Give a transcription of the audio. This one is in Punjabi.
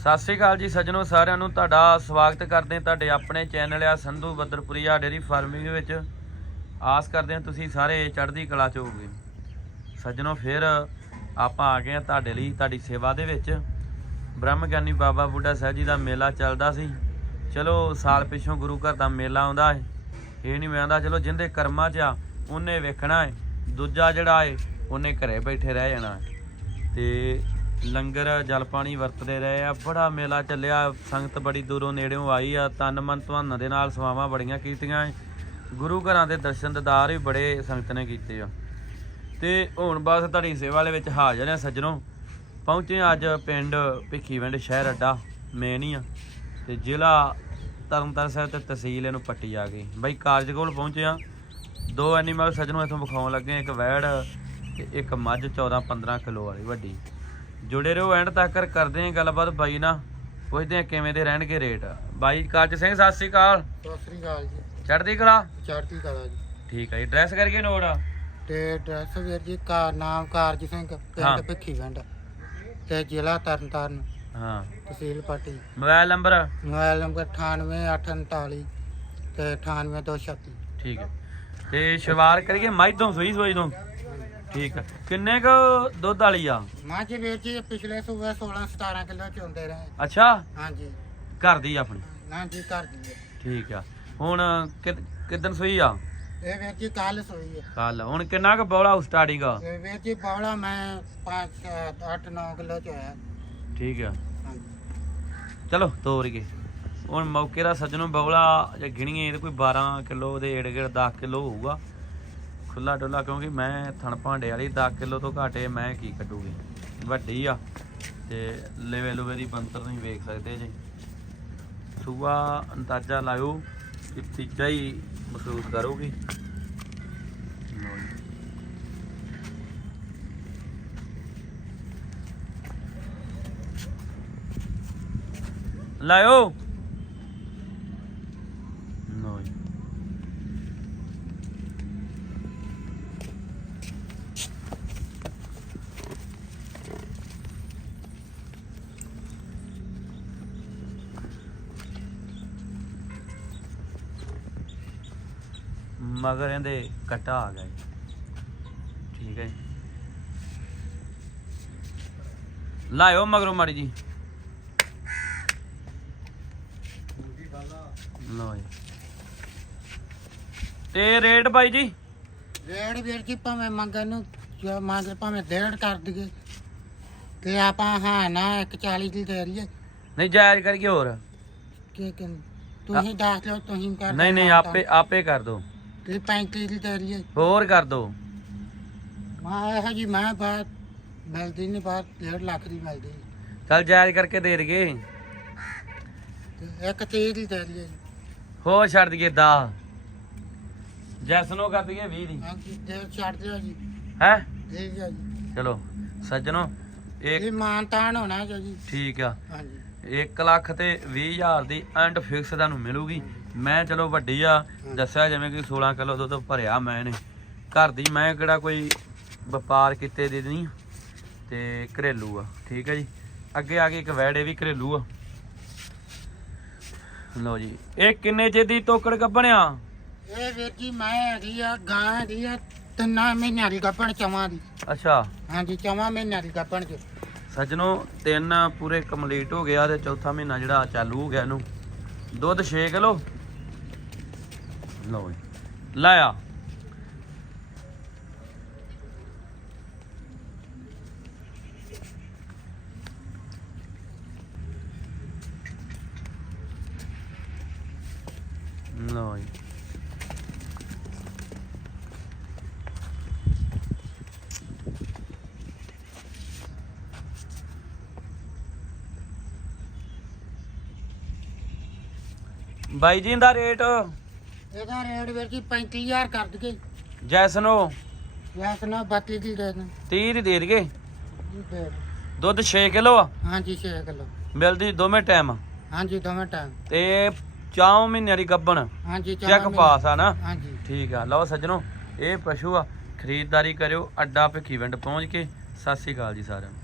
ਸਤਿ ਸ਼੍ਰੀ ਅਕਾਲ ਜੀ ਸੱਜਣੋ, ਸਾਰਿਆਂ ਨੂੰ ਤੁਹਾਡਾ ਸਵਾਗਤ ਕਰਦੇ ਹਾਂ ਤੁਹਾਡੇ ਆਪਣੇ ਚੈਨਲ ਆ ਸੰਧੂ ਬੱਦਰਪੁਰੀਆ ਡੇਰੀ ਫਾਰਮਿੰਗ ਵਿੱਚ। ਆਸ ਕਰਦੇ ਹਾਂ ਤੁਸੀਂ ਸਾਰੇ ਚੜ੍ਹਦੀ ਕਲਾ ਚ ਹੋਵੋਗੇ। ਸੱਜਣੋ, ਫਿਰ ਆਪਾਂ ਆ ਗਏ ਹਾਂ ਤੁਹਾਡੇ ਲਈ ਤੁਹਾਡੀ ਸੇਵਾ ਦੇ ਵਿੱਚ। ਬ੍ਰਹਮ ਗਿਆਨੀ ਬਾਬਾ ਬੁੱਢਾ ਸਾਹਿਬ ਜੀ ਦਾ ਮੇਲਾ ਚੱਲਦਾ ਸੀ। ਚਲੋ, ਸਾਲ ਪਿੱਛੋਂ ਗੁਰੂ ਘਰ ਦਾ ਮੇਲਾ ਆਉਂਦਾ ਹੈ। ਇਹ ਨਹੀਂ ਮੈਂ ਆਂਦਾ ਚਲੋ ਜਿੰਦੇ ਕਰਮਾਂ 'ਚ ਆ, ਉਹਨੇ ਵੇਖਣਾ ਹੈ। ਦੂਜਾ ਜਿਹੜਾ ਹੈ, ਉਹਨੇ ਘਰੇ ਬੈਠੇ ਰਹਿ ਜਾਣਾ ਹੈ। ਤੇ ਲੰਗਰ, ਜਲ ਪਾਣੀ ਵਰਤਦੇ ਰਹੇ ਆ। ਬੜਾ ਮੇਲਾ ਚੱਲਿਆ। ਸੰਗਤ ਬੜੀ ਦੂਰੋਂ ਨੇੜਿਓਂ ਆਈ ਆ। ਤਨ ਮਨ ਧਵਨ ਦੇ ਨਾਲ ਸਵਾਵਾਂ ਬੜੀਆਂ ਕੀਤੀਆਂ। ਏ। ਗੁਰੂ ਘਰਾਂ ਦੇ ਦਰਸ਼ਨ ਦਿਦਾਰ ਵੀ ਬੜੇ ਸੰਗਤ ਨੇ ਕੀਤੇ ਆ। ਤੇ ਹੁਣ ਬਸ ਤੁਹਾਡੀ ਸੇਵਾ ਵਾਲੇ ਵਿੱਚ ਹਾਜ਼ਰ ਆ ਸੱਜਣੋ। ਪਹੁੰਚੇ ਹਾਂ ਅੱਜ ਪਿੰਡ ਭਿੱਖੀਵਿੰਡ ਸ਼ਹਿਰ ਅੱਡਾ। ਮੇਨ ਹੀ ਆ। ਤੇ ਜ਼ਿਲ੍ਹਾ ਤਰਨਤਾਰਨ ਸਾਹਿਬ ਤੇ ਤਹਿਸੀਲ ਇਹਨੂੰ ਪੱਟੀ ਆ ਗਈ। ਬਈ ਕਾਰਜ ਕੋਲ ਪਹੁੰਚੇ ਆ। ਦੋ ਐਨੀਮਲ ਸੱਜਣੋ ਇੱਥੋਂ ਵਿਖਾਉਣ ਲੱਗੇ ਇੱਕ ਵੈੜ ਤੇ ਇੱਕ ਮੱਝ 14 15 ਕਿਲੋ ਵਾਲੀ ਵੱਡੀ। ਜੁੜੇ ਰਹੋ ਐਂਡ ਤੱਕ ਕਰਦੇ ਆਂ ਗੱਲਬਾਤ ਬਾਈ ਨਾਲ। ਪੁੱਛਦੇ ਆ ਕਿਵੇਂ ਦੇ ਰਹਿਣਗੇ ਰੇਟ। ਬਾਈ ਕਾਜ ਸਿੰਘ ਸਤਿ ਸ੍ਰੀ ਅਕਾਲ। ਸਤਿ ਸ੍ਰੀ ਅਕਾਲ ਜੀ। ਚੜ੍ਹਦੀ ਕਲਾ? ਚੜ੍ਹਦੀ ਕਲਾ ਜੀ। ਠੀਕ ਹੈ ਜੀ ਡਰੈਸ ਕਰਕੇ ਨੋਟ ਤੇ ਐਡਰੈਸ ਵੀਰ ਜੀ ਕਾਰ ਨਾਮ ਕਾਰਜ ਸਿੰਘ। ਪਿੰਡ ਤੇ ਜ਼ਿਲ੍ਹਾ ਤਰਨਤਾਰਨ ਹਾਂ। ਤਹਿਸੀਲ Patti. Mobile number? Mobile number 98839 ਤੇ 98236 ਠੀਕ ਹੈ ਤੇ ਸ਼ਵਾਰ ਕਰੀਏ ਮੱਝ ਤੋਂ ਸੂਈ ਸੂਈ ਤੋਂ। ਠੀਕ ਹੈ ਕਿੰਨੇ ਕੁ ਦੁੱਧ ਵਾਲੀ ਆ? ਮਾਂ ਜੀ ਵੀਰ ਜੀ ਪਿਛਲੇ ਸੂਬੇ 16 17 ਕਿਲੋ ਚੁੰਦੇ ਰਹੇ। ਅੱਛਾ? ਹਾਂਜੀ। ਘਰ ਦੀ ਆਪਣੀ? ਨਾ ਜੀ ਘਰ ਦੀ ਹੈ। ਠੀਕ ਆ। ਹੁਣ ਕਿ- ਕਿੱਦਣ ਸੂਈ ਆ? ਇਹ ਵੀਰ ਜੀ ਕੱਲ ਸੋਈ ਹੈ ਕੱਲ। ਹੁਣ ਕਿੰਨਾ ਕੁ ਬੌਲਾ ਸਟਾਰਟਿੰਗ ਆ? ਇਹ ਵੀਰ ਜੀ ਬੌਲਾ ਮੈਂ 5 8 9 ਕਿਲੋ ਚ ਹੋਇਆ। ਠੀਕ ਆ। ਹਾਂਜੀ। ਚਲੋ ਤੋਰ ਗਏ। ਹੁਣ ਮੌਕੇ ਦਾ ਸੱਜਣੋਂ ਬੌਲਾ ਜੇ ਗਿਣੀਏ ਤੇ ਕੋਈ 12 ਕਿਲੋ ਦੇ ਏੜ ਗੇੜ 10 ਕਿਲੋ ਹੋਊਗਾ। ਖੁੱਲਾ ਡੁੱਲਾ ਕਿਉਂਕਿ ਮੈਂ ਥਣ ਭਾਂਡੇ ਵਾਲੀ 10 ਕਿਲੋ ਤੋਂ ਘਾਟੇ ਮੈਂ ਕੀ ਕੱਢੂਗੀ? ਵੱਡੀ ਆ ਤੇ ਲੈਵੇ ਲੂਵੇ ਦੀ ਬੰਤਰ ਤੁਸੀਂ ਵੇਖ ਸਕਦੇ ਜੀ। ਸੂਆ ਅੰਦਾਜ਼ਾ ਲਾਇਓ ਕਿ ਤੀਜਾ ਹੀ ਮਹਿਸੂਸ ਕਰੋਗੀ। ਲਾਇਓ ਲਓ ਜੀ ਮਗਰ ਇਹਦੇ ਕਟਾ ਆ ਗਿਆ ਜੀ। ਠੀਕ ਹੈ ਜੀ। ਲਾਇਓ ਮਗਰੋਂ ਮਾੜੀ ਜੀ। ਲਓ ਜੀ। ਤੇ ਰੇਟ ਬਾਈ ਜੀ? ਰੇਡ ਵੀਰ ਜੀ ਭਾਵੇਂ ਮੰਗਣ ਨੂੰ ਜੋ ਮੰਗ ਭਾਵੇਂ ਡੇਢ ਕਰ ਦਈਏ। ਤੇ ਆਪਾਂ ਹਾਂ ਨਾ 140 ਦੀ ਦੇ ਰਹੀਏ ਨਹੀਂ ਜਾਇਜ਼ ਕਰੀਏ ਹੋਰ। ਕਿ ਕਿ ਤੁਸੀਂ ਦੱਸ ਲਓ ਤੁਸੀਂ ਕਰ ਨਹੀਂ ਨਹੀਂ ਆਪੇ ਆਪੇ ਕਰ ਦੋ ਤੇ 35 ਦੀ ਰਹੀਏ ਇੱਕ ਹੋਰ ਕਰ ਦੋ। ਮੈਂ ਇਹੋ ਜੀ ਮੈਂ ਬਾਤ ਮਿਲਦੀ ਨਹੀਂ ਬਾਤ 1.5 ਲੱਖ ਦੀ ਮਿਲਦੀ। ਚੱਲ ਜਾਇਜ਼ ਕਰਕੇ ਦੇ ਦਈਏ। ਤੇ ਇੱਕ 30 ਦੀ ਦੇ ਰਹੀਏ ਹੋਰ ਛੱਡ ਦਈਏ 10 ਜੈਸ ਨੂੰ ਕਰ ਦਈਏ 20 ਦੀ। ਹਾਂਜੀ ਦੇ ਛੱਡ ਦਿਓ ਜੀ। ਹੈ? ਦੇ ਦਿਓ ਜੀ। ਚਲੋ ਸੱਜਣੋ ਇੱਕ ਇਹ ਮਾਨਤਾਨ ਹੋਣਾ ਜੋ। ਠੀਕ ਆ। ਹਾਂਜੀ। 1 ਲੱਖ ਤੇ 20 ਹਜ਼ਾਰ ਦੀ ਐਂਡ ਫਿਕਸ ਤੁਹਾਨੂੰ ਮਿਲੂਗੀ। ਮੈਂ ਚਲੋ ਵੱਡੀ ਆ ਦੱਸਿਆ ਜਿਵੇਂ ਕਿ 16 ਕਿਲੋ ਦੁੱਧ ਭਰਿਆ ਮੈਂ ਨੇ ਘਰ ਦੀ ਮੈਂ ਕਿਹੜਾ ਕੋਈ ਵਪਾਰ ਕੀਤੇ ਦੀ ਨਹੀਂ ਤੇ ਘਰੇਲੂ ਆ ਠੀਕ ਹੈ ਜੀ। ਅੱਗੇ ਆ ਗਈ ਇੱਕ ਵੈੜੇ ਵੀ ਘਰੇਲੂ ਆ। ਲਓ ਜੀ ਇਹ ਕਿੰਨੇ ਚਿਰ ਦੀ ਤੋਕੜ ਕੱਪਣਿਆ ਇਹ ਵੀਰ ਜੀ ਮੈਂ ਹੈਗੀ ਆ ਗਾਂ ਹੈਗੀ ਆ ਤਿੰਨਾਂ ਮਹੀਨਿਆਂ ਦੀ ਗੱਪਣ ਚਵਾਂ ਦੀ। ਅੱਛਾ। ਹਾਂਜੀ ਚਵਾਂ ਮਹੀਨਿਆਂ ਦੀ ਗੱਪਣ ਚ। ਸੱਜਣੋ ਤਿੰਨ ਪੂਰੇ ਕੰਪਲੀਟ ਹੋ ਗਿਆ ਤੇ ਚੌਥਾ ਮਹੀਨਾ ਜਿਹੜਾ ਚਾਲੂ ਹੋ ਗਿਆ ਇਹਨੂੰ। ਦੁੱਧ 6 ਕਿਲੋ ਲਓ ਜੀ। ਲਾਇਆ ਲਓ ਜੀ। ਬਾਈ ਜੀ ਦਾ ਰੇਟ ਇਹਦਾ ਰੇਟ ਵੀਰ ਜੀ 35000 ਕਰ ਦਈਏ। ਜੈਸਨੋ ਯਾਸ ਨਾ 32 ਦੀ ਦੇ ਦੇ। 30 ਦੀ ਦੇ ਦਈਏ। ਜੀ ਦੇ ਦਿਓ। ਦੁੱਧ 6 ਕਿਲੋ ਆ? ਹਾਂਜੀ 6 ਕਿਲੋ। ਮਿਲਦੀ ਦੋਵੇਂ ਟਾਈਮ। ਹਾਂਜੀ ਦੋਵੇਂ ਟਾਈਮ। ਤੇ ਚਾਉ ਮਹੀਨਿਆਂ ਦੀ ਗੱਬਣ। ਹਾਂਜੀ ਚੈੱਕ ਮਹੀਨੇ- ਪਾਸ ਆ ਨਾ? ਹਾਂਜੀ। ਠੀਕ ਆ। ਲਓ ਸੱਜਣੋ ਇਹ ਪਸ਼ੂ ਆ। ਖਰੀਦਦਾਰੀ ਕਰਿਓ ਅੱਡਾ ਭਿੱਖੀਵਿੰਡ ਪਹੁੰਚ ਕੇ। ਸਤਿ ਸ੍ਰੀ ਅਕਾਲ ਜੀ ਸਾਰਿਆਂ ਨੂੰ।